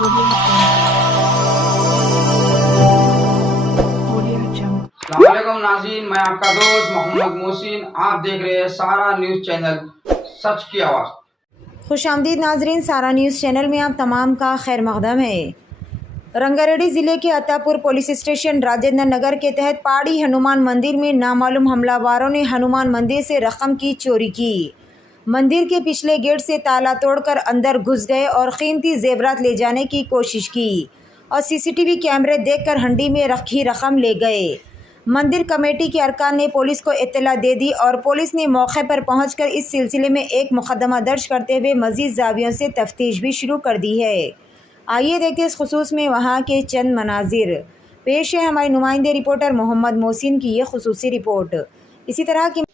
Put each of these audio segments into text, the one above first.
अस्सलामुअलैकुम नाज़रीन, मैं आपका दोस्त मोहम्मद मोहसिन। आप देख रहे हैं सारा न्यूज़ चैनल, सच की आवाज़। खुशामदीद नाजरीन, सारा न्यूज़ चैनल में आप तमाम का खैर मकदम है। रंगारेड्डी ज़िले के अत्तापुर पुलिस स्टेशन राजेंद्र नगर के तहत पहाड़ी हनुमान मंदिर में नामालूम हमलावरों ने हनुमान मंदिर से रकम की चोरी की। मंदिर के पिछले गेट से ताला तोड़कर अंदर घुस गए और कीमती जेवरात ले जाने की कोशिश की और सीसीटीवी कैमरे देखकर हंडी में रखी रकम ले गए। मंदिर कमेटी के अरकान ने पुलिस को इत्तला दे दी और पुलिस ने मौके पर पहुंचकर इस सिलसिले में एक मुकदमा दर्ज करते हुए मजीद जावियों से तफ्तीश भी शुरू कर दी है। आइए देखते इस खुसूस में वहां के चंद मनाजिर। पेश है हमारे नुमाइंदे रिपोर्टर मोहम्मद मोहसिन की ये खुसूसी रिपोर्ट। इसी तरह की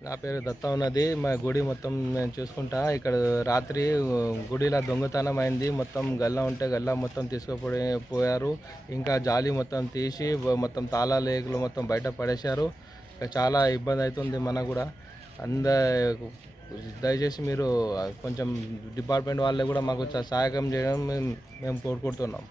నా పేరు దత్త ఉన్నది. మా గుడి మొత్తం నేను చూసుకుంటా. ఇక్కడ రాత్రి గుడిలో దొంగతనం అయింది. మొత్తం గల్లా ఉంటే గల్లా మొత్తం తీసుకుపోయారు. ఇంకా జాలి మొత్తం తీసి మొత్తం తాళాలు లేకులు మొత్తం బయట పడేశారు. చాలా ఇబ్బంది అవుతుంది మనకు కూడా. దయచేసి మీరు కొంచెం డిపార్ట్మెంట్ వాళ్ళే కూడా మాకు సహాయకం చేయడం మేము కోరుకుంటున్నాం.